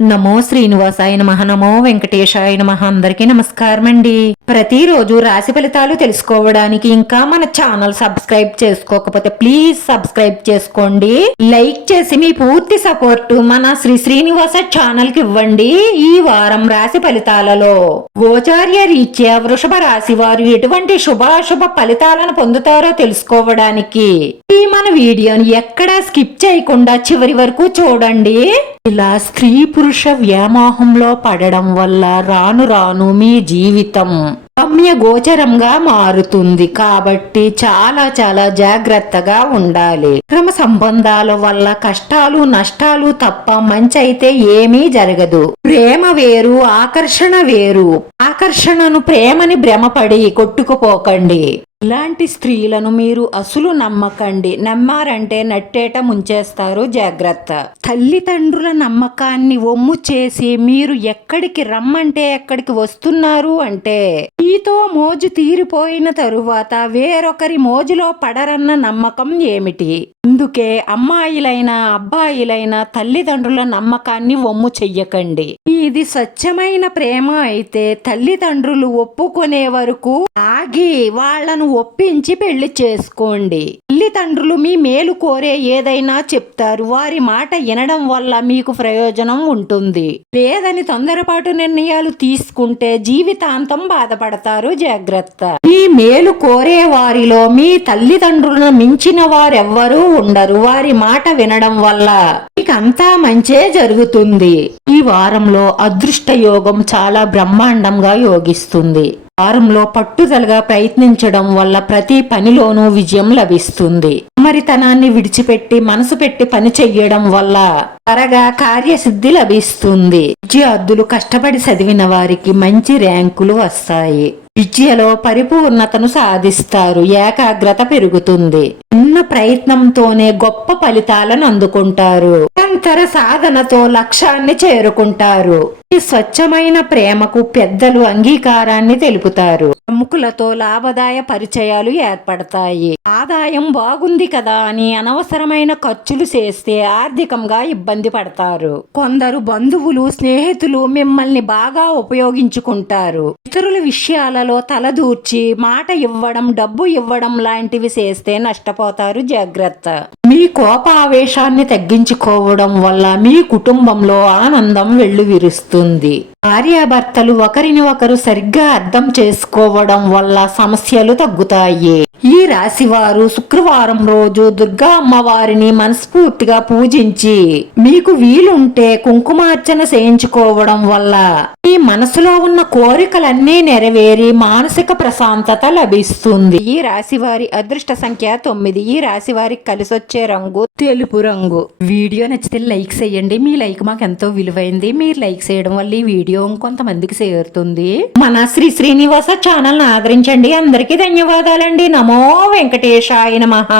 నమో శ్రీనివాసాయ నమః. నమో వెంకటేశాయ నమః. అందరికీ నమస్కారం అండి. ప్రతిరోజు రాశి ఫలితాలు తెలుసుకోవడానికి ఇంకా మన ఛానల్ సబ్స్క్రైబ్ చేసుకోకపోతే ప్లీజ్ సబ్స్క్రైబ్ చేసుకోండి. లైక్ చేసి మీ పూర్తి సపోర్ట్ మన శ్రీనివాస ఛానల్ కి ఇవ్వండి. ఈ వారం రాశి ఫలితాలలో గోచార్య రీత్యా వృషభ రాశి వారు ఎటువంటి శుభాశుభ ఫలితాలను పొందుతారో తెలుసుకోవడానికి ఈ మన వీడియోని ఎక్కడా స్కిప్ చేయకుండా చివరి వరకు చూడండి. ఇలా స్త్రీ పురుష వ్యామోహంలో పడడం వల్ల రాను రాను మీ జీవితం గమ్య గోచరంగా మారుతుంది. కాబట్టి చాలా జాగ్రత్తగా ఉండాలి. క్రమ సంబంధాల వల్ల కష్టాలు నష్టాలు తప్ప మంచి అయితే ఏమీ జరగదు. ప్రేమ వేరు, ఆకర్షణ వేరు. ఆకర్షణను ప్రేమని భ్రమపడి కొట్టుకుపోకండి. ఇలాంటి స్త్రీలను మీరు అసలు నమ్మకండి. నమ్మారంటే నట్టేట ముంచేస్తారు. జాగ్రత్త. తల్లిదండ్రుల నమ్మకాన్ని ఒమ్ము చేసి మీరు ఎక్కడికి రమ్మంటే ఎక్కడికి వస్తున్నారు అంటే మీతో మోజు తీరిపోయిన తరువాత వేరొకరి మోజులో పడరన్న నమ్మకం ఏమిటి? అందుకే అమ్మాయిలైనా అబ్బాయిలైనా తల్లిదండ్రుల నమ్మకాన్ని ఒమ్ము చెయ్యకండి. ఇది స్వచ్ఛమైన ప్రేమ అయితే తల్లిదండ్రులు ఒప్పుకునే వరకు ఆగి వాళ్లను ఒప్పించి పెళ్లి చేసుకోండి. తల్లిదండ్రులు మీ మేలు కోరే ఏదైనా చెప్తారు. వారి మాట వినడం వల్ల మీకు ప్రయోజనం ఉంటుంది. లేదని తొందరపాటు నిర్ణయాలు తీసుకుంటే జీవితాంతం బాధపడతారు. జాగ్రత్త. మీ మేలు కోరే వారిలో మీ తల్లిదండ్రులను మించిన వారెవ్వరూ ఉండరు. వారి మాట వినడం వల్ల మీకంతా మంచే జరుగుతుంది. ఈ వారంలో అదృష్ట యోగం చాలా బ్రహ్మాండంగా యోగిస్తుంది. వారంలో పట్టుదలగా ప్రయత్నించడం వల్ల ప్రతి పనిలోనూ విజయం లభిస్తుంది. మరితనాన్ని విడిచిపెట్టి మనసు పెట్టి పని చెయ్యడం వల్ల త్వరగా కార్యసిద్ధి లభిస్తుంది. విద్యార్థులు కష్టపడి చదివిన వారికి మంచి ర్యాంకులు వస్తాయి. విద్యలో పరిపూర్ణతను సాధిస్తారు. ఏకాగ్రత పెరుగుతుంది. చిన్న ప్రయత్నంతోనే గొప్ప ఫలితాలను అందుకుంటారు. నిరంతర సాధనతో లక్ష్యాన్ని చేరుకుంటారు. ఈ స్వచ్ఛమైన ప్రేమకు పెద్దలు అంగీకారాన్ని తెలుపుతారు. ప్రముఖులతో లాభదాయ పరిచయాలు ఏర్పడతాయి. ఆదాయం బాగుంది కదా అని అనవసరమైన ఖర్చులు చేస్తే ఆర్థికంగా ఇబ్బంది పడతారు. కొందరు బంధువులు స్నేహితులు మిమ్మల్ని బాగా ఉపయోగించుకుంటారు. ఇతరుల విషయాలలో తలదూర్చి మాట ఇవ్వడం, డబ్బు ఇవ్వడం లాంటివి చేస్తే నష్టపోతారు. జాగ్రత్త. మీ కోపావేశాన్ని తగ్గించుకోవడం వల్ల మీ కుటుంబంలో ఆనందం వెల్లువిరుస్తుంది. భార్యాభర్తలు ఒకరిని ఒకరు సరిగ్గా అర్థం చేసుకోవడం వల్ల సమస్యలు తగ్గుతాయి. ఈ రాశివారు శుక్రవారం రోజు దుర్గా అమ్మవారిని మనస్ఫూర్తిగా పూజించి మీకు వీలుంటే కుంకుమార్చన చేయించుకోవడం వల్ల మీ మనసులో ఉన్న కోరికలన్నీ నెరవేరి మానసిక ప్రశాంతత లభిస్తుంది. ఈ రాశివారి అదృష్ట సంఖ్య 9. ఈ రాశివారికి కలిసొచ్చే రంగు తెలుపు రంగు. వీడియో నచ్చితే లైక్ చేయండి. మీ లైక్ మాకు ఎంతో విలువైంది. మీరు లైక్ చేయడం వల్ల ఈ వీడియో కొంతమందికి చేరుతుంది. మన శ్రీనివాస ఛానల్ ఆదరించండి. అందరికీ ధన్యవాదాలండి. నమో వెంకటేశాయ నమః.